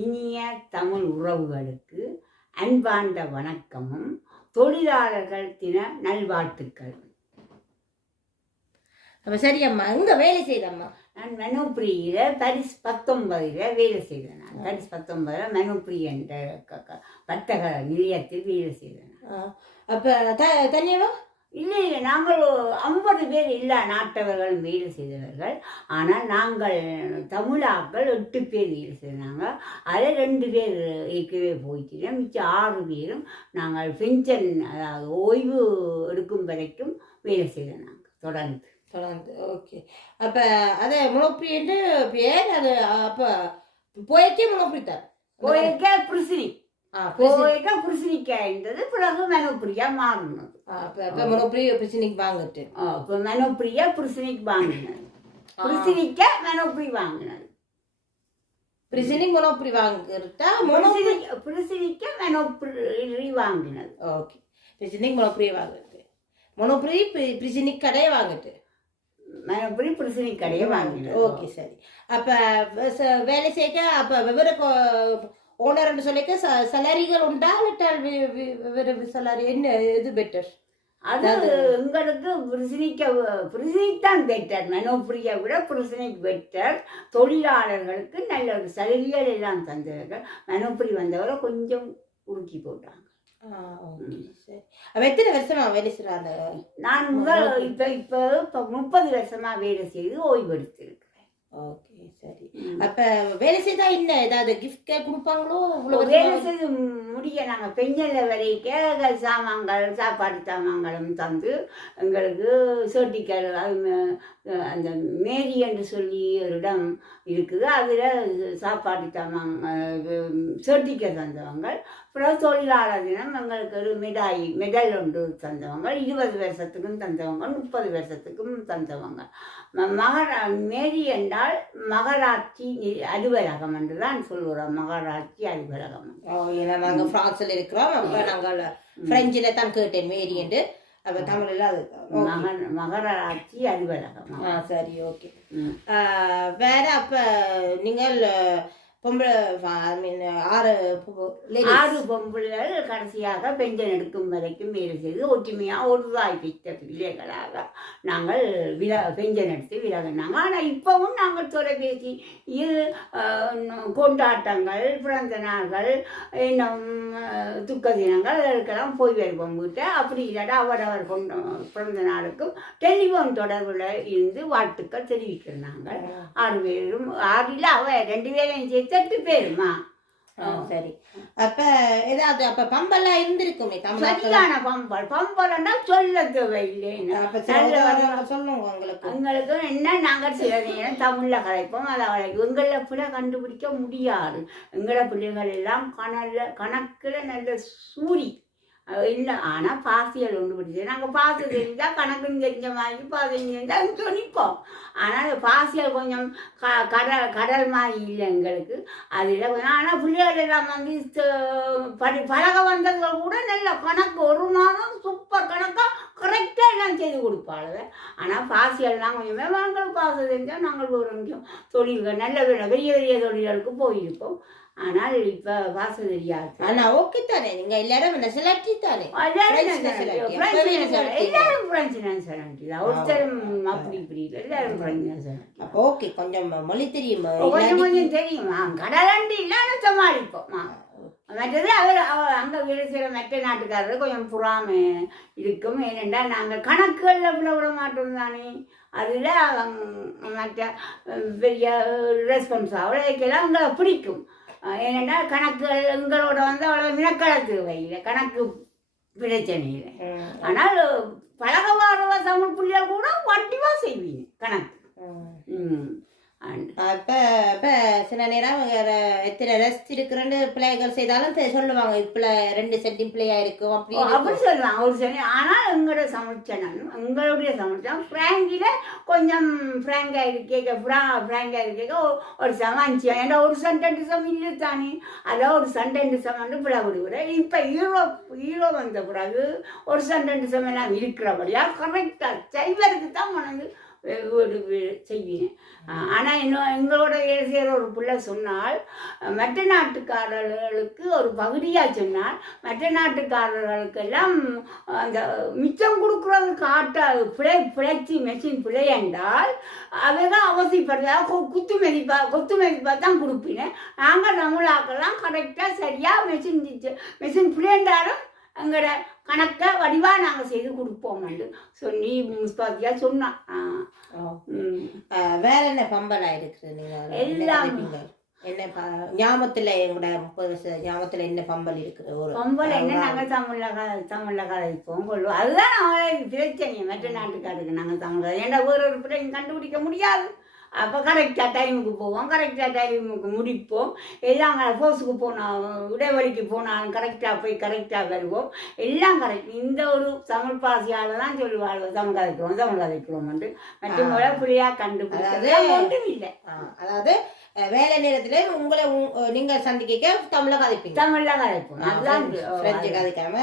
இனிய தமிழ் உறவுகளுக்கு அன்பார்ந்த வணக்கமும் தொழிலாளர்கள் தின நல்வாழ்த்துக்கள். சரி அம்மா, எங்க வேலை செய்தம்மா? நான் மனோபிரியில் பரிஸ் 19 வேலை செய்தேன். நான் பரிஸ் 19 மனோபிரி என்ற வர்த்தக நிலையத்தில் வேலை செய்தேன். அப்ப தனியாவா? இல்லை, நாங்கள் 50 பேர் எல்லா நாட்டவர்கள் வேலை செய்தவர்கள். ஆனால் நாங்கள் தமிழாக்கள் 8 பேர் வேலை செய்தாங்க. அதில் 2 பேர் ஏற்கனவே போயிட்டோம். மிச்சம் 6 பேரும் நாங்கள் பென்ஷன், அதாவது ஓய்வு எடுக்கும் வரைக்கும் வேலை செய்தோம் நாங்கள் தொடர்ந்து. ஓகே. அப்போ அதை முனோப்ரின்னு பேர். அது அப்போ போயக்கே முனோப்ரி தான். போயக்க பிரிசினி போயக்க பிரிசினிக்காய்ன்றது பிறகு மனோபிரியா மாறினது. இப்போ மனோப்ரி பிரிசினிக்கு வாங்கிட்டு இப்போ மனோபிரியா பிரிசினிக்கு வாங்கினது. பிரிசினிக்க மனோப்ரி வாங்கினது. பிரிசினிக் மனோப்ரி வாங்கிட்டா பிரிசினிக்க மனோப்ரி வாங்கினது. ஓகே. பிரிசினிக் மனோப்ரி வாங்கிட்டு மனோப்ரி பிரிசினிக் கடையை வாங்கிட்டு மனோப்ரி பிரிசினிக் கடையை வாங்கினது. ஓகே, சரி. அப்போ வேலை செய்ய அப்போ வெவ்வேறு ஓனர்னு சொல்லிக்க சலாரிகள் உண்டா? வெவ்வேறு சலாரி என்ன எது பெட்டர்? அதாவது எங்களுக்கு பிரிசினிக் தான் பெட்டர். மனோப்ரியை விட பிரிசினிக் பெட்டர். தொழிலாளர்களுக்கு நல்ல ஒரு சலுகைகள் எல்லாம் தந்தவர்கள். மனோப்ரி வந்தவரை கொஞ்சம் உருக்கி போட்டாங்க. சரி. எத்தனை வருஷமா வேலை செய்யறாங்க? நான் முதல் இப்போ 30 வருஷமா வேலை செய்து ஓய்வு எடுத்திருக்கேன். ஓகே, சரி. அப்ப வேலை செய்தா என்ன ஏதாவது கிஃப்ட் கொடுப்பாங்களோ? வேலை செய்து முடிய நாங்கள் பெஞ்சல வரைக்கும் சாமான்கள், சாப்பாடு சாமான்களும் தந்து எங்களுக்கு சர்டிக்கல், அந்த மேரி என்று சொல்லி ஒரு இடம் இருக்குது. அதில் சாப்பாடு சாமான் சர்டிக்கல் தந்தவங்க. அப்புறம் தொழிலாளர் தினம் எங்களுக்கு ஒரு மெடல் ஒன்று தந்தவங்க. 20 வருஷத்துக்கும் தந்தவங்க, 30 வருஷத்துக்கும் தந்தவங்க. மேரி என்றால் மகராட்சி அலுவலகம் என்று தான் சொல்லுறோம். மகராட்சி அலுவலகம். ஏன்னா நாங்கள் பிரான்ஸில் இருக்கிறோம். அப்போ நாங்கள் பிரெஞ்சில் தான் கேட்டேன் மேரி என்று. அப்போ தமிழில் அது மகராட்சி அலுவலகம். சரி, ஓகே. வேற அப்போ நீங்கள் பொம்பளை, ஆறு பொம்பளைகள் கடைசியாக பெஞ்சன் எடுக்கும் வரைக்கும் வேலை செய்து ஒற்றுமையாக ஒருவாய் பெற்ற பிள்ளைகளாக நாங்கள் பெஞ்சன் எடுத்து விலகினாங்க. ஆனால் இப்போவும் நாங்கள் தொலைபேசி கொண்டாட்டங்கள், பிறந்த நாள்கள், இன்னும் துக்க தினங்கள் அதற்கெல்லாம் போய் வருவோம் வீட்டை. அப்படி இல்லாட்டா அவரவர் பிறந்த நாளுக்கும் டெலிஃபோன் தொடர்பில் இருந்து வாழ்த்துக்கள் தெரிவிக்கிறாங்க. 6 பேரும், 6 இல்லை, 2 பேரையும் சேர்த்து 8 பேருமா. சரி. அப்ப ஏதாவது அப்ப பம்பெல்லாம் இருந்திருக்குமே சரியான பம்பல்னா சொல்ல தேவையில்லை. சொல்லுங்க உங்களுக்கு என்ன, நாங்கள் சில நேரம் தமிழ்ல கலைப்போம். அதை எங்களை பிள்ளை கண்டுபிடிக்க முடியாது. எங்களை பிள்ளைகள் எல்லாம் கணக்குல நல்ல சூரி இல்லை. ஆனால் பாசியல் ஒன்று பிடிச்சது. நாங்கள் பாசி தெரிஞ்சால் கணக்குன்னு தெரிஞ்ச மாதிரி பாசி தெரிஞ்சால் சொன்னிப்போம். ஆனால் பாசியல் கொஞ்சம் கடல் மாதிரி இல்லை எங்களுக்கு. அதில் ஆனால் பிள்ளைகள் எல்லாம் வந்து பழக வந்தவர்கள் கூட நல்ல கணக்கு, ஒரு மாதம் சூப்பர் கணக்காக கரெக்டாக எல்லாம் செய்து கொடுப்பாள். ஆனால் பாசியெல்லாம் கொஞ்சம் எங்களுக்கு பாசி தெரிஞ்சால் நாங்கள் ஒரு கொஞ்சம் தொழில்கள் நல்ல பெரிய பெரிய தொழில்களுக்கு போயிருப்போம். ஆனால் இப்ப பாச தெரியாது. ஆனா ஓகே தானே, நீங்க எல்லாரும் நெசலாட்டி தானே? எல்லாரும் பிரெஞ்சு நெசலாட்டி தான். ஒருத்தரும் அப்படி இப்படி இல்லை, எல்லாரும் பிரெஞ்சு நெசலாட்டி. ஓகே, கொஞ்சம் மொழி தெரியுமா? கொஞ்சம் தெரியுமா? கடலாண்டி இல்லாத சமாளிப்போம். மற்றது அவர் அங்கே வேலை செய்கிற மற்ற நாட்டுக்காரர் கொஞ்சம் புறாமை இருக்கும். ஏனென்றால் நாங்கள் கணக்குகளில் விட மாட்டோம் தானே. அதில் மற்ற பெரிய ரெஸ்பான்ஸ் அவ்வளோக்கெல்லாம் எங்களை பிடிக்கும். ஏனென்றால் கணக்குகள் எங்களோட வந்து அவ்வளோ மினக்களத்து வையில கணக்கு பிரச்சனை இல்லை. ஆனால் பழக வாரவ தமிழ் பிள்ளைகள் கூட வட்டிவா செய்வீங்க கணக்கு. அப்போ சில நேரம் எத்தனை ரெஸ்ட் இருக்கிறன்னு பிள்ளைகள் செய்தாலும் சொல்லுவாங்க, இப்போ 2 சென்டி பிள்ளையா இருக்கும் அப்படி சொல்லுவாங்க ஒரு சரி. ஆனால் எங்களோட சமைச்சனாலும் எங்களுடைய சமைச்சா ஃப்ராங்கில் கொஞ்சம் ஃப்ராங்காக இருக்கேக்க ஃப்ராங்காக இருக்கேக்க ஒரு சமம் 5. ஏன்னா ஒரு சண்டை சமம் இல்லை தானே. அதான் ஒரு சண்டை சமன்னு பிள்ளை விடுவிட. இப்போ ஹீரோ வந்த பிறகு ஒரு சண்டை சமெல்லாம் இருக்கிறபடியா கரெக்டாக செய்வதற்கு தான் மனது செய்வேன். ஆனால் இன்னும் எங்களோட வேலை செய்கிற ஒரு பிள்ளை சொன்னால் மற்ற நாட்டுக்காரர்களுக்கு ஒரு பகுதியாக சொன்னால் மற்ற நாட்டுக்காரர்களுக்கெல்லாம் அந்த மிச்சம் கொடுக்குறது காட்ட பிழைச்சி மெஷின் பிழை என்றால் அதெல்லாம் அவசியப்படுறதா கொத்து மதிப்பாக தான் கொடுப்பினேன். நாங்கள் தமிழாக்கெல்லாம் கரெக்டாக சரியாக மெஷின் பிழைண்டாலும் எங்களோட கணக்கை வடிவாக நாங்கள் செய்து கொடுப்போம்னு சொல்லி முஸ்பாத்தியா சொன்னான். வேற என்ன பம்பலா இருக்குது நீங்கள் எல்லாம் என்ன ஞாபகத்தில் எங்களோட 30 வருஷம் ஞாபகத்தில் என்ன பம்பல் இருக்குது? ஒரு பம்பல் என்ன நாங்கள் தமிழில் கதைப்போம் கொள்வோம். அதுதான் நாங்கள் பிரச்சனை. மற்ற நாட்டுக்காருக்கு நாங்கள் தமிழ் ஏன்னா ஒரு பிள்ளைங்க கண்டுபிடிக்க முடியாது. அப்போ கரெக்டாக டைமுக்கு போவோம், கரெக்டாக டைமுக்கு முடிப்போம். எல்லாம் போஸுக்கு போனால் இடைவெளிக்கு போனாலும் கரெக்டாக போய் கரெக்டாக வருவோம். எல்லாம் கரெக்ட். இந்த ஒரு தமிழ் பாசியால் தான் சொல்லுவாள் தமிழ் கதைக்கிறோம் என்று மற்ற பிள்ளையாக கண்டுபிடிக்கிறது ஒன்றும் இல்லை. அதாவது வேலை நேரத்தில் உங்களை நீங்கள் சந்திக்க தமிழ கதைப்பீங்க? தமிழ்ல கதைப்போம். அதுதான் பிரெஞ்சு கதைக்காம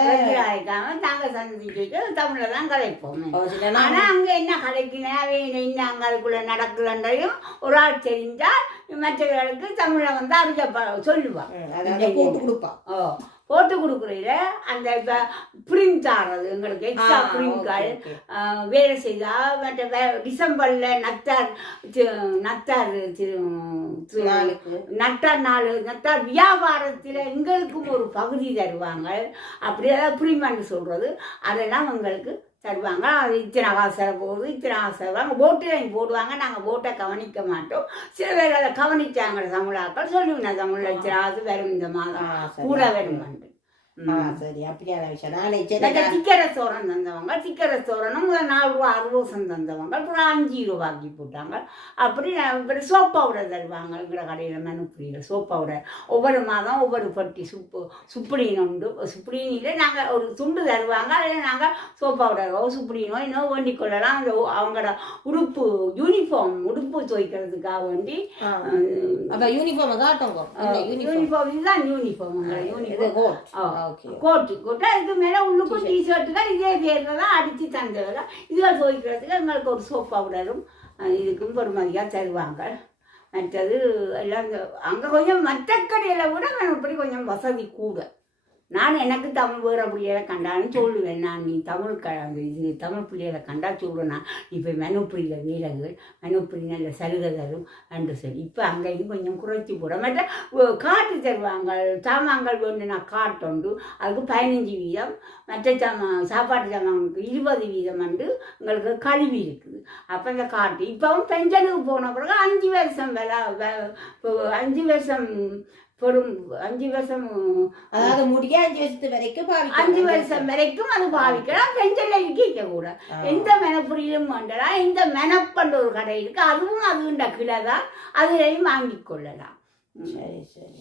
நாங்கள் சந்திக்க தமிழ்ல தான் கதைப்போம். ஆனா அங்க என்ன கதைக்கினாவே என்ன அங்க அதுக்குள்ள நடக்குதுன்றையும் ஒரு ஆள் தெரிஞ்சால் மற்றவர்களுக்கு தமிழை வந்து அவங்க சொல்லுவான். போட்டு கொடுப்பான். போட்டு கொடுக்குறீங்க அந்த இப்போ பிரிண்ட் ஆடுறது எங்களுக்கு எக்ஸ்ட்ரா பிரிண்ட்கள் வேலை செய்தால் மற்ற டிசம்பரில் நட்டார் வியாபாரத்தில் எங்களுக்கும் ஒரு பகுதி தருவாங்க. அப்படியே பிரிமெண்ட் சொல்கிறது அதெல்லாம் எங்களுக்கு தருவாங்க. அது இத்தனை காசை போகுது, இத்தனை காசை வருவாங்க. போட்டில் போடுவாங்க. நாங்கள் போட்டை கவனிக்க மாட்டோம். சில பேர் அதை கவனிச்சாங்க. தமிழாக்கள் சொல்லுவேன் தமிழில் இத்தனை காசு வரும், இந்த மாதம் கூட வருமாண்டு. சரி, அப்படியான விஷயம். சிக்கரை சோரன் தந்தவங்க சிக்கரை சோரனும் முதல் 4 ரூபா 60 தந்தவங்க அப்புறம் 5 ரூபாய்க்கு போட்டாங்க. அப்படி சோப் பவுடர் தருவாங்க. எங்களை கடையில் மெனுப்புரியில் சோப் பவுடர் ஒவ்வொரு மாதம் ஒவ்வொரு பட்டி சுப்புடின்னு உண்டு. சுப்புடினில் நாங்கள் ஒரு துண்டு தருவாங்க. அதில் நாங்கள் சோப் பவுடரோ சுப்புடினோ இன்னும் வேண்டிக் கொள்ளலாம். அந்த அவங்களோட யூனிஃபார்ம் உடுப்பு துவைக்கிறதுக்காக வேண்டி யூனிஃபார்ம் இதுதான் யூனிஃபார்ம் கோட்டு அதுக்கு மேலே உள்ளுக்கும் டிஷர்ட்டுகள் இதே பேரில் தான் அடித்து தந்தவங்க. இதுகள் துவைக்கிறதுக்கு எங்களுக்கு ஒரு சோப் பவுடரும் இதுக்கும் பொறுமதியாக தருவாங்க. மற்றது எல்லாம் அங்கே கொஞ்சம் மற்ற கடையில் விட இப்படி கொஞ்சம் வசதி கூட. நான் எனக்கு தமிழ் வேறு பிள்ளைகளை கண்டான்னு சொல்லுவேன். நான் நீ இது தமிழ் பிள்ளைகளை கண்டா சொல்லுவேன். இப்போ மெனுப்புரியில் வீரர்கள் மெனுப்புரி நல்ல சலுகை தரும் என்று சொல்லி இப்போ அங்கேயும் கொஞ்சம் குறைச்சி போட மற்ற காட்டு தருவாங்க. சாமான்கள் வேணுன்னா காட்டுண்டு அதுக்கு 15 வீதம், மற்ற சாப்பாட்டு சாமான்களுக்கு 20 வீதம் வந்து உங்களுக்கு கழுவி இருக்குது. அப்போ இந்த காட்டு இப்போவும் பெஞ்சனுக்கு போன பிறகு 5 வருஷம் 5 வருஷம் பொறும் 5 வருஷம் அதாவது முடிய 5 வருஷத்து வரைக்கும் 5 வருஷம் வரைக்கும் அது பாவிக்கலாம். பெஞ்சல்ல இருக்க கூட எந்த மெனப்புரியிலும் வேண்டலாம். இந்த மெனப்பண்ட ஒரு கடை இருக்கு. அதுவும் அதுண்ட கிளை தான். அதுலையும் வாங்கி கொள்ளலாம். சரி சரி.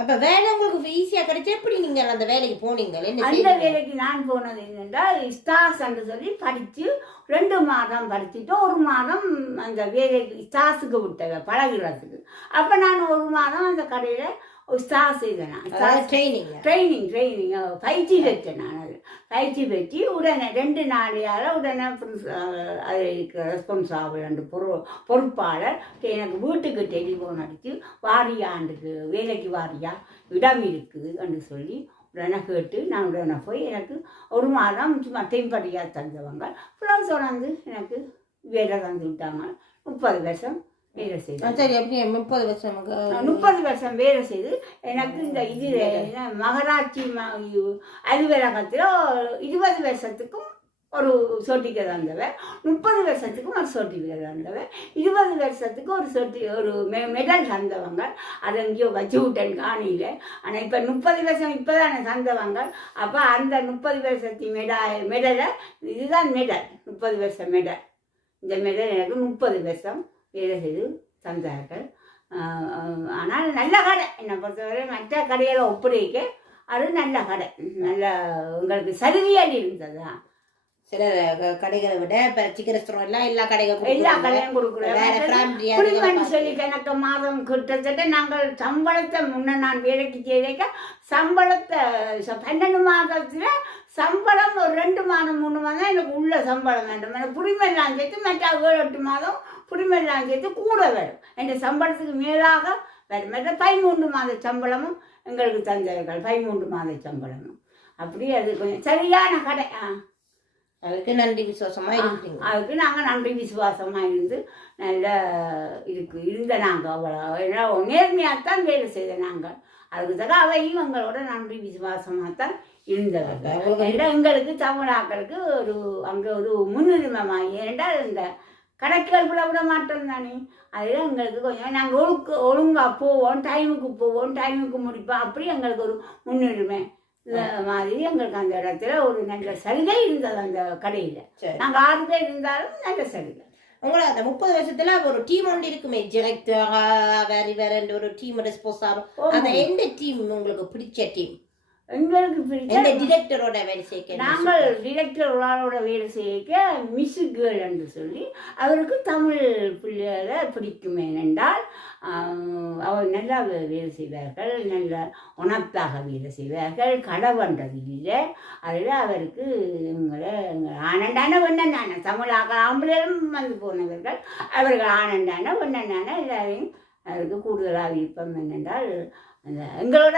அப்ப வேலை உங்களுக்கு ஈஸியா கிடைச்சு எப்படி நீங்க அந்த வேலைக்கு போனீங்க? அந்த வேலைக்கு நான் போனது என்னென்றால் ஸ்டார்ஸ் என்று சொல்லி படிச்சு 2 மாதம் படிச்சுட்டு 1 மாதம் அந்த வேலைக்கு ஸ்டார்ஸுக்கு விட்டவ பழகிறதுக்கு. அப்ப நான் 1 மாதம் அந்த கடையில ஸ்டார் செய்தேன். ட்ரைனிங் பயிற்சி பெற்றேன். நான் அது பயிற்சி பெற்று உடனே 2 நாளையால் உடனே அது இருக்கிற ரெஸ்பான்சாபிள் அண்டு பொறுப்பாளர் எனக்கு வீட்டுக்கு டெலிஃபோன் அடித்து வாரியாண்டுக்கு வேலைக்கு வாரியா இடம் இருக்குது என்று சொல்லி உடனே கேட்டு நான் உடனே போய் எனக்கு 1 மாதம் சும்மா தென்படியாக தந்தவங்க ஃபுல்லாக தொடர்ந்து எனக்கு வேலை தந்து விட்டாங்க. 30 வருஷம் வேலை செய்து. சரி, எப்படி 30 வருஷம் வேலை செய்து எனக்கு இந்த இது மகராட்சி அலுவலகத்தில் 20 வருஷத்துக்கும் ஒரு சர்டிஃபிகேட் தந்தவன், 30 வருஷத்துக்கும் ஒரு சர்டிஃபிகேட் தந்தவன், 20 வருஷத்துக்கு ஒரு மெடல் தந்தவங்க. அதை எங்கேயோ வச்சு விட்டேன் காணியில். ஆனால் இப்போ 30 வருஷம் இப்போ தானே தந்தவங்க. அப்போ அந்த 30 வருஷத்து மெடலை இதுதான் மெடல் 30 வருஷம் மெடல். இந்த மெடல் எனக்கு 30 வருஷம் வேலை செய்து தந்தார்கள். ஆனால் நல்ல கடை என்னை பொறுத்தவரை மற்ற கடையில் ஒப்படைக்க அது நல்ல கடை. நல்ல உங்களுக்கு சலுகையாக இருந்தது. சில கடைகளை விட இப்ப சிக்கன் ரெஸ்டாரண்ட் எல்லாம் எல்லா எல்லா கடைகளும் கடையும் கொடுக்குறோம் சொல்லி எனக்கு மாதம் கிட்டத்தட்ட நாங்கள் சம்பளத்தை முன்ன நான் வேலைக்கு செய்த சம்பளத்தை 12 மாதத்துல சம்பளம் ஒரு 2 மாதம் 3 மாதம் எனக்கு உள்ள சம்பளம் வேண்டும் எனக்கு புரிமெல்லாம் சேர்த்து மற்ற 7-8 மாதம் புரிமெல்லாம் சேர்த்து கூட வரும் என் சம்பளத்துக்கு மேலாக வரும் மற்ற 13 மாத சம்பளமும் எங்களுக்கு தந்தவர்கள் 13 மாத சம்பளமும் அப்படி அது கொஞ்சம் சரியான கடை. அதுக்கு நன்றி விசுவாசமா இருக்கீங்க. அதுக்கு நாங்கள் நன்றி விசுவாசமா இருந்து நல்லா இருந்த நாங்கள் அவ்வளோ நேர்மையாகத்தான் வேலை செய்த நாங்கள் அதுக்கு தக்க அவையும் எங்களோட நன்றி விசுவாசமாகத்தான் இருந்தவர்கள். எங்களுக்கு தமிழாக்களுக்கு அங்கே ஒரு முன்னுரிமை ஏனென்றால் இந்த கணக்குகள் விட மாட்டோம் தானே அதில் எங்களுக்கு கொஞ்சம் நாங்கள் ஒழுங்காக போவோம், டைமுக்கு முடிப்போம், அப்படி எங்களுக்கு ஒரு முன்னுரிமை மாதிரி எங்களுக்கு அந்த இடத்துல ஒரு நல்ல சலுகை இருந்தது அந்த கடையில். நாங்கள் 6 பேர் இருந்தாலும் நல்ல சலுகை. உங்களை அந்த 30 வருஷத்துல ஒரு டீம் ஒன்று இருக்குமே, டிரெக்டர் வேற ஒரு டீம் ரெஸ்பான்ஸ் ஆகும். அந்த எந்த டீம் உங்களுக்கு பிடிச்ச டீம்? எங்களுக்கு பிடிச்ச டிரெக்டரோட வேலை செய்ய நாங்கள் டிரெக்டரோட வேலை செய்ய மிஸ் கேர்ள் என்று சொல்லி அவருக்கு தமிழ் பிள்ளைகளை பிடிக்கும். ஏனென்றால் அவர் நல்லா வேலை செய்வார்கள், நல்ல உணர்த்தாக வேலை செய்வார்கள், கடவுண்டது இல்லை. அதில் அவருக்கு எங்களை ஆனண்டான ஒன்னண்டான தமிழாக ஆம்பளையும் வந்து போனவர்கள் அவர்கள் ஆனண்டான ஒன்னண்டான எல்லாரையும் அவருக்கு கூடுதலாக விருப்பம். என்னென்றால் அந்த எங்களோட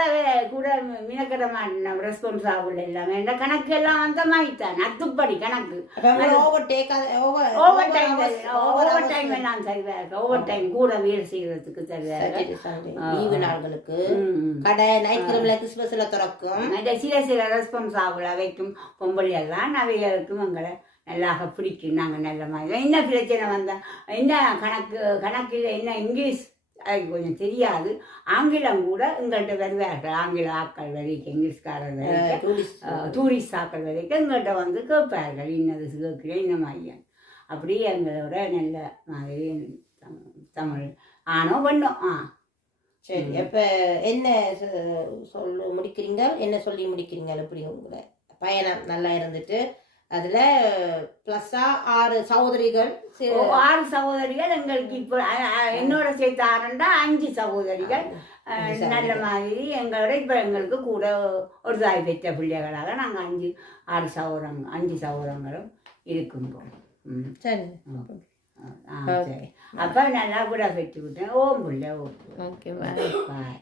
கூட மினக்கடமான ரெஸ்பான்ஸ் ஆகல எல்லாமே இந்த கணக்கு எல்லாம் அந்த மாதிரி தான் அத்துப்படி கணக்கு. ஓவர் டைம் எல்லாம் தருவார்கள், ஓவர் டைம் கூட வேலை செய்யறதுக்கு தருவார்கள். லீவு நாட்களுக்கு கடை ஞாயிற்றுக்கிழமை கிறிஸ்மஸ்ல திறக்கும். சில ரெஸ்பான்ஸ் ஆகல வைக்கும் பொம்பளை எல்லாம் அவைகளுக்கும் எங்களை நல்லாக பிடிக்கும். நாங்கள் நல்ல மாதிரி என்ன பிரச்சனை வந்தால் என்ன கணக்கில் என்ன இங்கிலீஷ் அதுக்கு கொஞ்சம் தெரியாது, ஆங்கிலம் கூட எங்கள்கிட்ட வருவார்கள். ஆங்கில ஆக்கள் வரைக்கும் இங்கிலீஷ்காரர் வரைக்கும் டூரிஸ்ட் ஆக்கள் வரைக்கும் எங்கள்கிட்ட வந்து கேட்பார்கள், இன்னது கேட்கிறேன் இந்த மாதிரி. அப்படி எங்களோட நல்ல மாதிரி தமிழ் ஆனோ பண்ணோம். சரி, அப்போ என்ன முடிக்கிறீங்க, என்ன சொல்லி முடிக்கிறீங்க? எப்படி உங்களை பயணம் நல்லா இருந்துட்டு அதில் ப்ளஸ்ஸா 6 சகோதரிகள் எங்களுக்கு இப்போ என்னோட சேர்த்து 5 சகோதரிகள் நல்ல மாதிரி எங்களோட இப்போ எங்களுக்கு கூட ஒரு தாய் பெற்ற பிள்ளைகளாக நாங்கள் 5 சகோதரங்களும் இருக்கும்போது. சரி, சரி, அப்போ நல்லா கூட பெற்று விட்டேன். ஓம் பிள்ளை. ஓகே, பாய்.